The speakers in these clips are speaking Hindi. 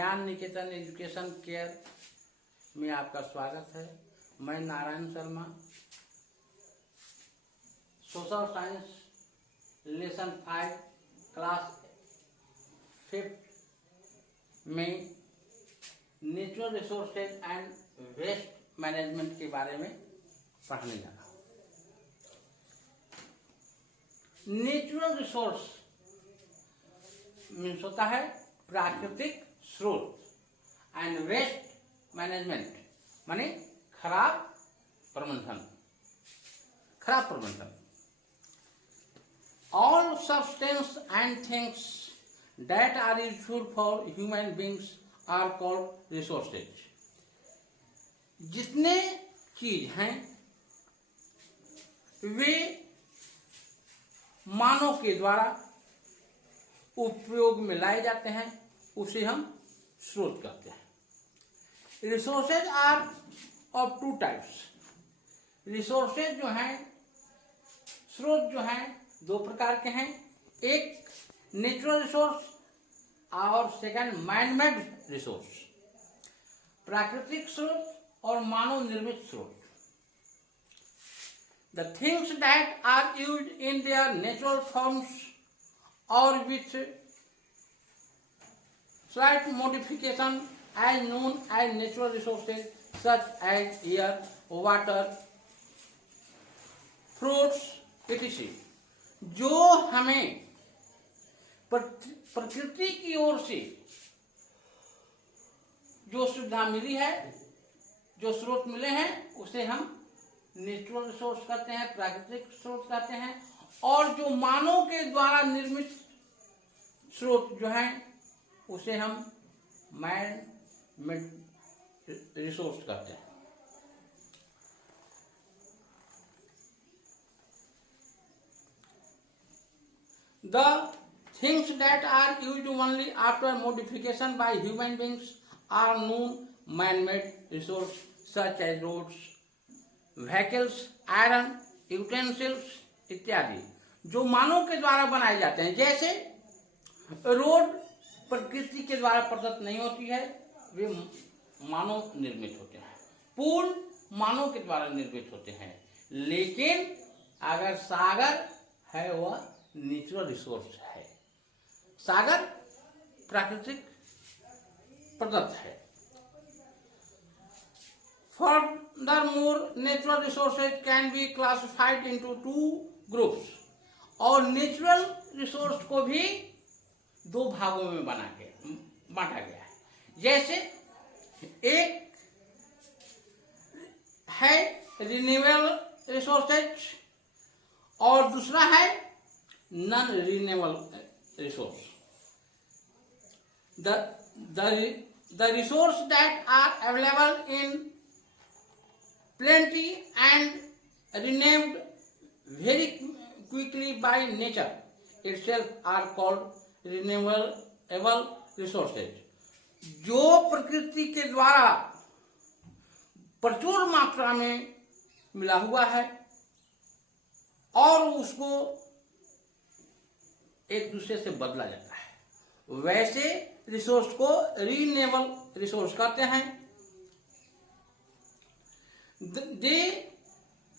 ज्ञान निकेतन एजुकेशन केयर में आपका स्वागत है। मैं Narayan Sharma, social science lesson 5 class 5 में natural resources and waste management के बारे में पढ़ने जा रहा हूँ। नेचुरल रिसोर्स मीन्स होता है प्राकृतिक स्रोत एंड वेस्ट मैनेजमेंट माने खराब प्रबंधन। All substance and things that are useful for human beings are called resources. जितने चीज हैं वे मानव के द्वारा उपयोग में लाए जाते हैं, उसे हम स्रोत कहते हैं। Resources are of 2 types. Resources जो हैं, स्रोत जो हैं, 2 प्रकार के हैं। एक नेचुरल रिसोर्स और सेकंड मैन मेड रिसोर्स, प्राकृतिक स्रोत और मानव निर्मित स्रोत। The things that are used in their natural forms or with slight modification as known as natural resources such as air, water, fruits, etc. जो हमें प्रकृति की ओर से जो सुविधा मिली है, जो स्रोत मिले हैं, उसे हम नेचुरल रिसोर्स कहते हैं, प्राकृतिक स्रोत कहते हैं। और जो मानव के द्वारा निर्मित स्रोत जो हैं, उसे हम मैन मेड रिसोर्स कहते हैं। The things that are used only after modification by human beings are known man-made resources such as roads, vehicles, iron, utensils इत्यादि जो मानव के द्वारा बनाए जाते हैं। जैसे रोड प्रकृति के द्वारा प्रदत्त नहीं होती है, वे मानव निर्मित होते हैं। पुल मानव के द्वारा निर्मित होते हैं। लेकिन अगर सागर है वह नेचुरल रिसोर्स है, सागर प्राकृतिक प्रदत्त है। Furthermore, natural resources can be classified into 2 groups। और नेचुरल रिसोर्स को भी 2 भागों में बांटा गया है। जैसे एक है रिन्यूएबल रिसोर्सेज और दूसरा है non renewable resource. The resources that are available in plenty and renewed very quickly by nature itself are called renewable resources। जो प्रकृति के द्वारा प्रचुर मात्रा में मिला हुआ है और उसको एक दूसरे से बदला जाता है, वैसे रिसोर्स को रिन्यूएबल रिसोर्स कहते हैं। They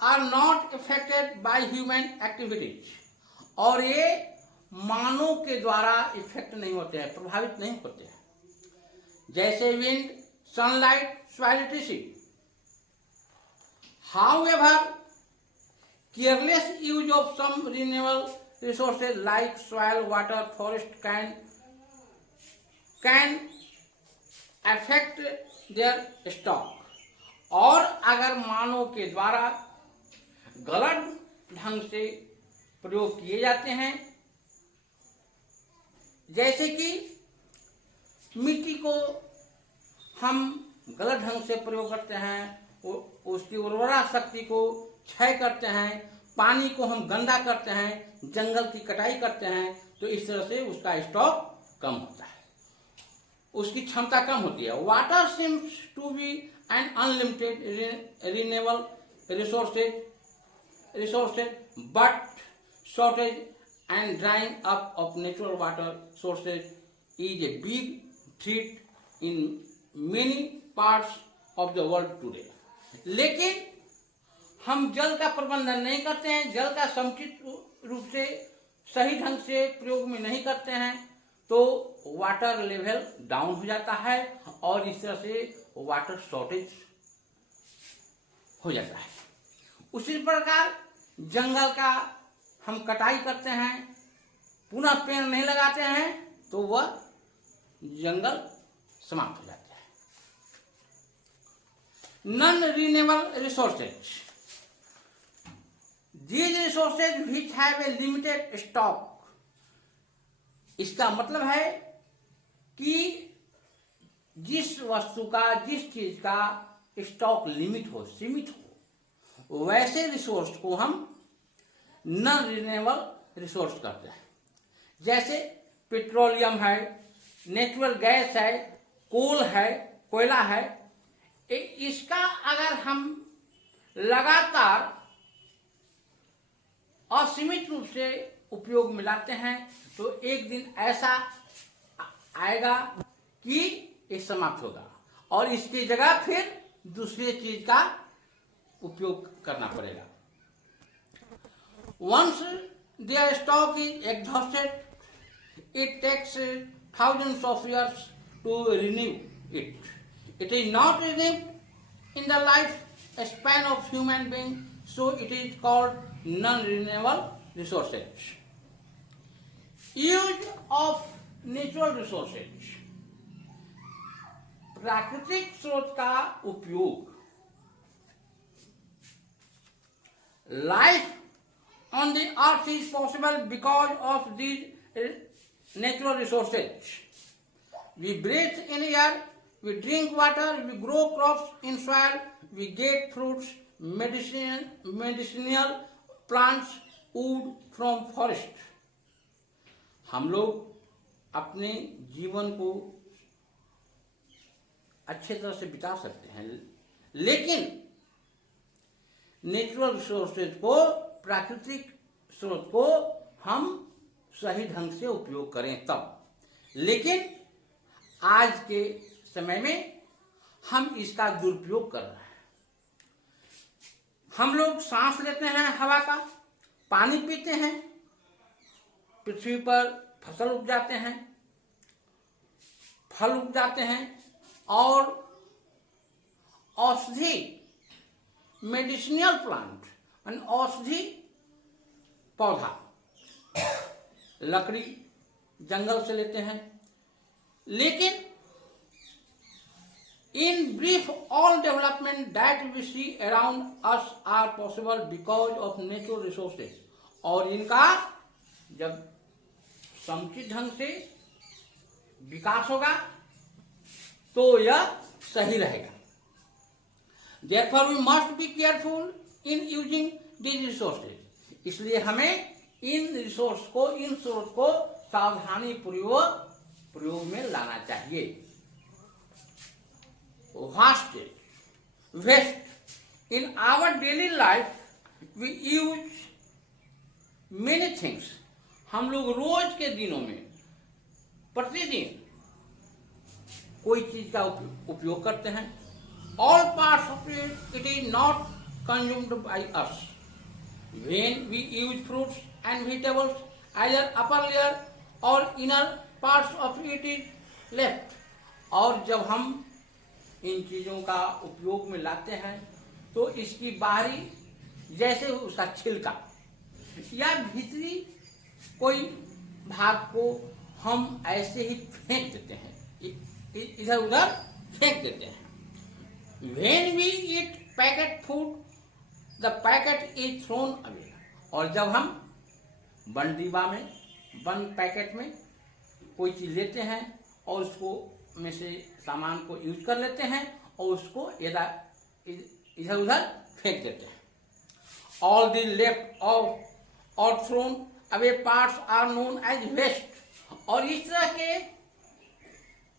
are not affected by human activities। और ये मानव के द्वारा इफेक्ट नहीं होते हैं, प्रभावित नहीं होते हैं। जैसे wind, sunlight, soil electricity. However, careless use of some renewable resources like soil, water, forest can affect their stock। और अगर मानव के द्वारा गलत ढंग से प्रयोग किए जाते हैं, जैसे कि मिट्टी को हम गलत ढंग से प्रयोग करते हैं, उसकी उर्वरा शक्ति को क्षय करते हैं, पानी को हम गंदा करते हैं, जंगल की कटाई करते हैं, तो इस तरह से उसका स्टॉक कम होता है, उसकी क्षमता कम होती है। Water seems to be an unlimited renewable resources but shortage and drying up of natural water sources is a big threat in many parts of the world today. लेकिन हम जल का प्रबंधन नहीं करते हैं, जल का समुचित रूप से सही ढंग से प्रयोग में नहीं करते हैं, तो वाटर लेवल डाउन हो जाता है और इस तरह से वाटर शॉर्टेज हो जाता है। उसी प्रकार जंगल का हम कटाई करते हैं, पुनः पेड़ नहीं लगाते हैं, तो वह जंगल समाप्त हो जाता है। Non renewable resources, these resources which have a limited stock, इसका मतलब है कि जिस वस्तु का, जिस चीज का स्टॉक लिमिट हो, सीमित हो, वैसे रिसोर्स को हम नॉन रिन्यूएबल रिसोर्स करते हैं। जैसे पेट्रोलियम है, नेचुरल गैस है, कोल है, कोयला है, इसका अगर हम लगातार असीमित रूप से उपयोग में लाते हैं तो एक दिन ऐसा आएगा कि ये समाप्त होगा और इसकी जगह फिर दूसरी चीज का उपयोग करना पड़ेगा। Once their stock is exhausted, it takes thousands of years to renew it. It is not renewed in the life span of human being, so it is called non-renewable resources. Use of natural resources, प्राकृतिक स्रोत का उपयोग। Life on the earth is possible because of these natural resources. We breathe in air, we drink water, we grow crops in soil, we get fruits, medicinal plants, wood from forest. हम लोग अपने जीवन को अच्छे तरह से बिता सकते हैं, लेकिन नेचुरल रिसोर्सेज को, प्राकृतिक स्रोत को हम सही ढंग से उपयोग करें तब। लेकिन आज के समय में हम इसका दुरुपयोग कर रहे हैं। हम लोग सांस लेते हैं हवा का, पानी पीते हैं, पृथ्वी पर फसल उपजाते हैं, फल उपजाते हैं और औषधि, मेडिसिनल प्लांट यानी औषधि पौधा, लकड़ी जंगल से लेते हैं। लेकिन in brief, all development that we see around us are possible because of natural resources. और इनका जब समुचित ढंग से विकास होगा तो यह सही रहेगा। Therefore, we must be careful in using these resources. इसलिए हमें इन रिसोर्स को, इन स्रोत को सावधानी पूर्वक प्रयोग में लाना चाहिए। Waste. In our daily life, we use many things. हम लोग रोज के दिनों में प्रतिदिन कोई चीज का उपयोग करते हैं। All parts of it is not consumed by us. When we use fruits and vegetables, either upper layer or inner parts of it is left. और जब हम इन चीजों का उपयोग में लाते हैं तो इसकी बाहरी, जैसे उसका छिलका या भीतरी कोई भाग को हम ऐसे ही फेंक देते हैं, इधर उधर फेंक देते हैं। When we eat packet food, the packet is thrown away. और जब हम बंद डिब्बा में, बंद पैकेट में कोई चीज लेते हैं और उसको में से सामान को यूज कर लेते हैं और उसको इधर उधर फेंक देते हैं। All the left or thrown away parts are known as waste. और इस तरह के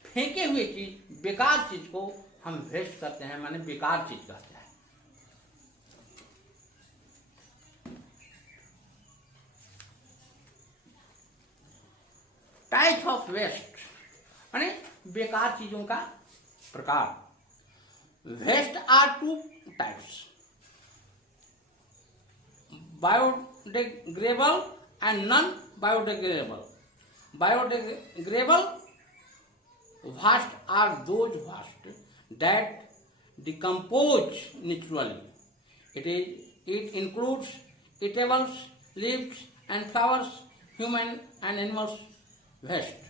फेंके हुए चीज, बेकार चीज को हम वेस्ट करते हैं, माने बेकार चीज कहते हैं। टाइप ऑफ वेस्ट, माने बेकार चीजों का प्रकार। Waste are two types, biodegradable and non biodegradable. Biodegradable waste are those waste that decompose naturally. It includes eatables, leaves and flowers, human and animals waste।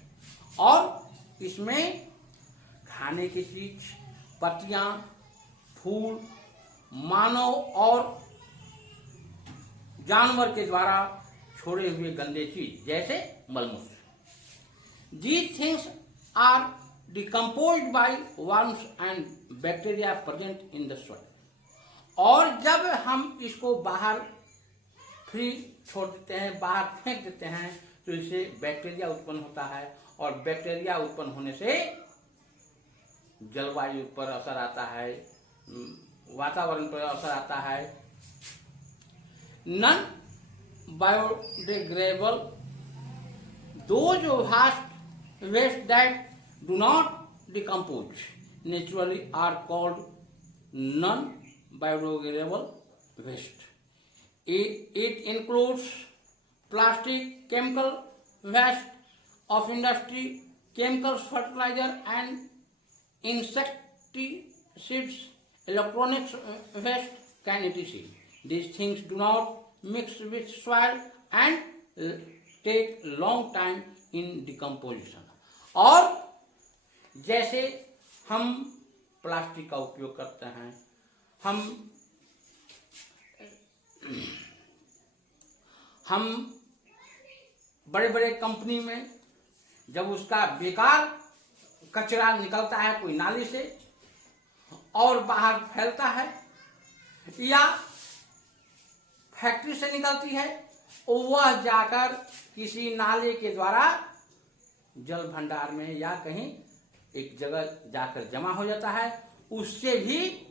और इसमें खाने की चीज, पत्तियां, फूल, मानव और जानवर के द्वारा छोड़े हुए गंदे चीज जैसे मलमूत्र। These things are decomposed by worms and bacteria present in the soil। और जब हम इसको बाहर फ्री छोड़ देते हैं, बाहर फेंक देते हैं, तो इससे बैक्टीरिया उत्पन्न होता है और बैक्टीरिया उत्पन्न होने से जलवायु पर असर आता है, वातावरण पर असर आता है। Non biodegradable those waste that do not decompose naturally are called non-biodegradable waste। It includes plastic, chemical waste of industry, chemicals, fertilizer and insecticides, electronics waste, can etc. These things do not mix with soil and take long time in decomposition। और जैसे हम प्लास्टिक का उपयोग करते हैं, हम बड़े बड़े कंपनी में जब उसका बेकार कचरा निकलता है कोई नाली से और बाहर फैलता है, या फैक्ट्री से निकलती है, वह जाकर किसी नाले के द्वारा जल भंडार में या कहीं एक जगह जाकर जमा हो जाता है। उससे भी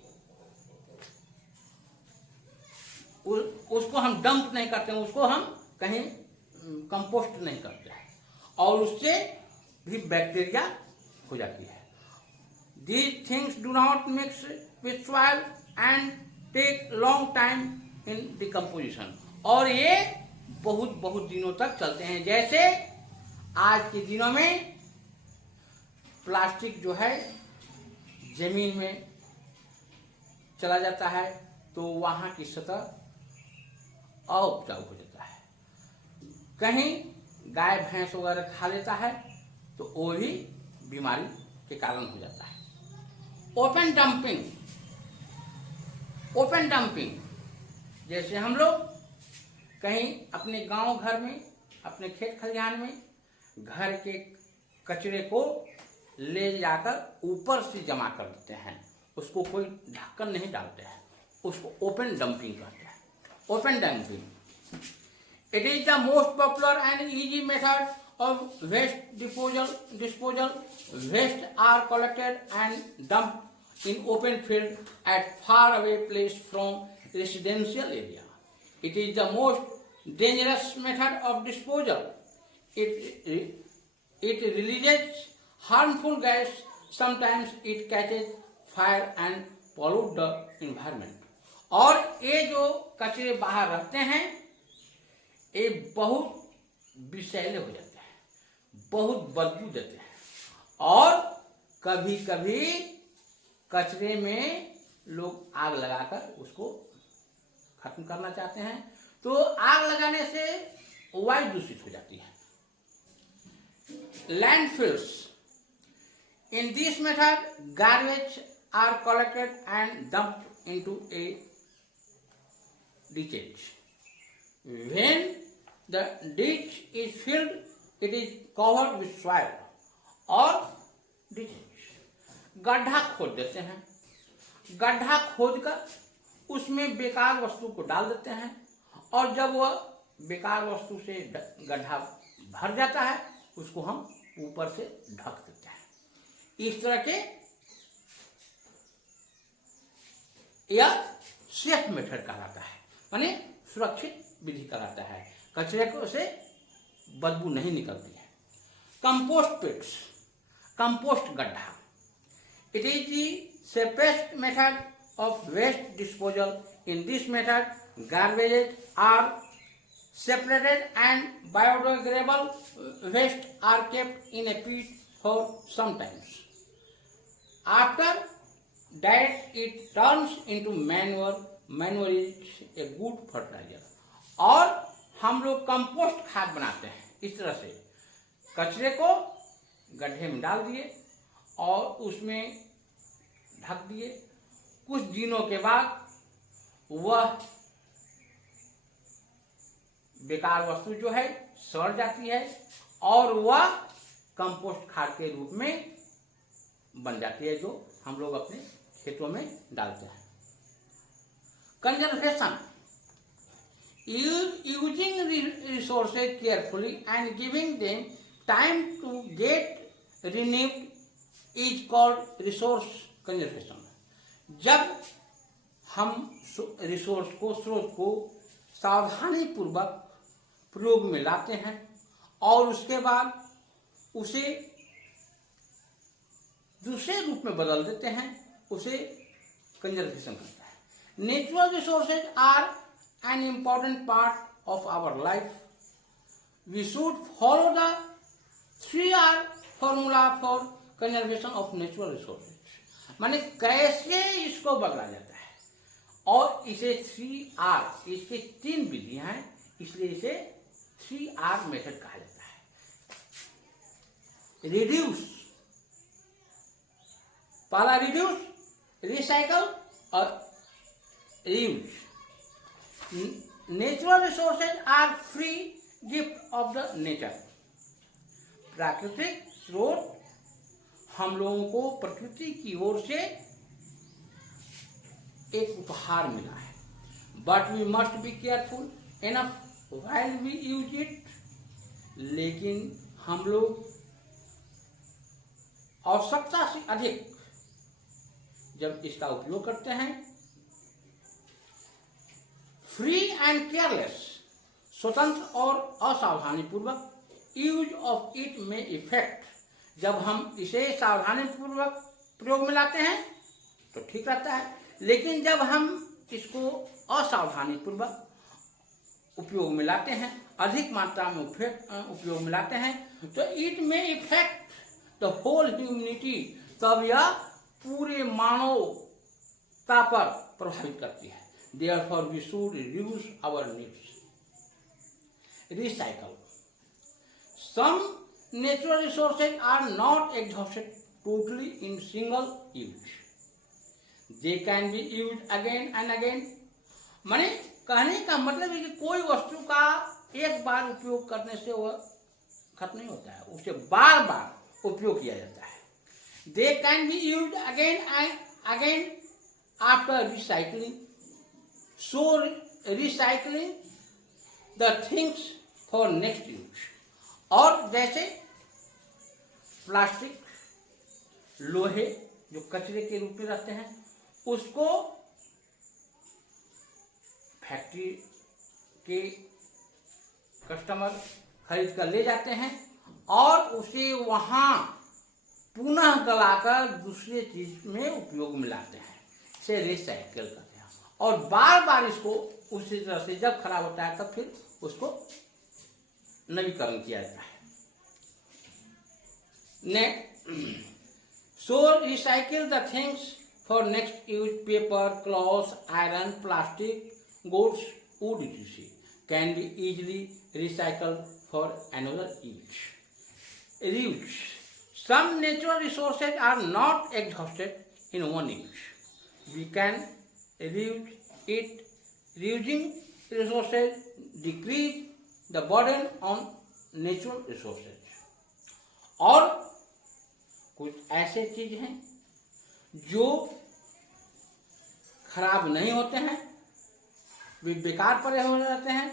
उसको हम डंप नहीं करते हैं, उसको हम कहीं कंपोस्ट नहीं करते हैं और उससे भी बैक्टीरिया हो जाती है। These things do not mix with soil and take long time in decomposition। और ये बहुत दिनों तक चलते हैं। जैसे आज के दिनों में प्लास्टिक जो है जमीन में चला जाता है तो वहां की सतह अउपजाऊ हो जाता है, कहीं गाय भैंस वगैरह खा लेता है तो वो भी बीमारी के कारण हो जाता है। ओपन डंपिंग जैसे हम लोग कहीं अपने गांव घर में, अपने खेत खलिहान में घर के कचरे को ले जाकर ऊपर से जमा कर देते हैं, उसको कोई ढक्कन नहीं डालते हैं, उसको ओपन डंपिंग कहते हैं। Open dumping it is the most popular and easy method of waste disposal। Waste are collected and dumped in open field at far away place from residential area। It is the most dangerous method of disposal। It releases harmful gas, sometimes it catches fire and pollute the environment। और ये जो कचरे बाहर रखते हैं ये बहुत विषैले हो जाते हैं, बहुत बदबू देते हैं और कभी कभी कचरे में लोग आग लगाकर उसको खत्म करना चाहते हैं, तो आग लगाने से वायु दूषित हो जाती है। Landfills in this method garbage are collected and dumped into a ditch। When the ditch is filled, it is covered with soil और ditch। गड्ढा खोद देते हैं, गड्ढा खोदकर उसमें बेकार वस्तु को डाल देते हैं और जब वह बेकार वस्तु से गड्ढा भर जाता है उसको हम ऊपर से ढक देते हैं। इस तरह के यह सेफ मेथड कहलाता है, माने सुरक्षित विधि कराता है, कचरे को से बदबू नहीं निकलती है। कंपोस्ट पिट्स कंपोस्ट गड्ढा। It is the safest method of waste disposal. In this method, garbages are separated and biodegradable waste are kept in a pit for some time. After that, it turns into manure. Manure is a good fertilizer. और हम लोग कंपोस्ट खाद बनाते हैं इस तरह से, कचरे को गड्ढे में डाल दिए और उसमें ढक दिए। कुछ दिनों के बाद वह बेकार वस्तु जो है सड़ जाती है और वह कंपोस्ट खाद के रूप में बन जाती है, जो हम लोग अपने खेतों में डालते हैं। Conservation, using resources carefully and giving them time to get renewed is called resource conservation. जब हम रिसोर्स को, स्रोत को सावधानी पूर्वक प्रयोग में लाते हैं और उसके बाद उसे दूसरे रूप में बदल देते हैं, उसे कंजर्वेशन कहते हैं। Natural resources are an important part of our life. We should follow the 3R formula for conservation of natural resources. माने कैसे इसको बदला जाता है, और इसे 3R, इसके 3 विधियां हैं, इसलिए इसे 3R मेथड कहा जाता है। रिड्यूस, पहला रिड्यूस, रिसाइकल और reuse. Natural resources are free gift of the nature. प्राकृतिक स्रोत हम लोगों को प्रकृति की ओर से एक उपहार मिला है, but we must be careful enough while we use it. लेकिन हम लोग आवश्यकता से अधिक जब इसका उपयोग करते हैं, फ्री एंड केयरलेस, स्वतंत्र और असावधानी पूर्वक यूज ऑफ इट में इफेक्ट। जब हम इसे सावधानी पूर्वक प्रयोग में लाते हैं तो ठीक रहता है, लेकिन जब हम इसको असावधानी पूर्वक उपयोग में लाते हैं, अधिक मात्रा में उपयोग में लाते हैं, तो इट में इफेक्ट द होल ह्यूमैनिटी। तब यह पूरे मानवता पर प्रभावित करती है। Therefore we should reduce our needs. Recycle, some natural resources are not exhausted totally in single use. They can be used again and again. माने कहने का मतलब है कि कोई वस्तु का एक बार उपयोग करने से वह खत्म नहीं होता है, उसे बार बार उपयोग किया जाता है। They can be used again and again after recycling. So recycling the things for next use. और जैसे प्लास्टिक, लोहे जो कचरे के रूप में रहते हैं, उसको फैक्ट्री के कस्टमर खरीद कर ले जाते हैं और उसे वहां पुनः गलाकर दूसरे चीज में उपयोग में लाते हैं, इसे रिसाइकल करते हैं। और बार बार इसको उसी तरह से जब खराब होता है तब फिर उसको नवीकरण किया जाता है। So recycle the things for next use. Paper, cloth, iron, plastic, goods, wood etc. can be easily recycled for another use. Reuse. Some natural resources are not exhausted in one use. We can reuse it. Reusing resources decrease the burden on natural resources. और कुछ ऐसे चीज हैं जो खराब नहीं होते हैं, वे बेकार पड़े हो जाते हैं,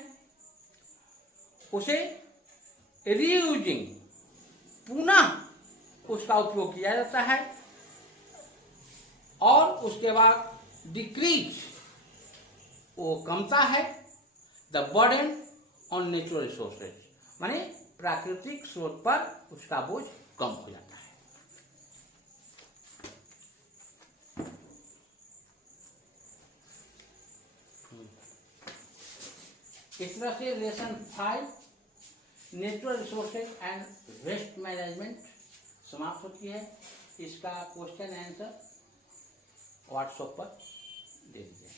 उसे रीयूजिंग, पुनः उसका उपयोग किया जाता है और उसके बाद डिक्रीज, वो कमता है the burden on natural resources, माने प्राकृतिक स्रोत पर उसका बोझ कम हो जाता है। इस तरह से lesson 5 natural resources and waste management समाप्त होती है। इसका क्वेश्चन आंसर व्हाट्सएप पर दे दीजिए।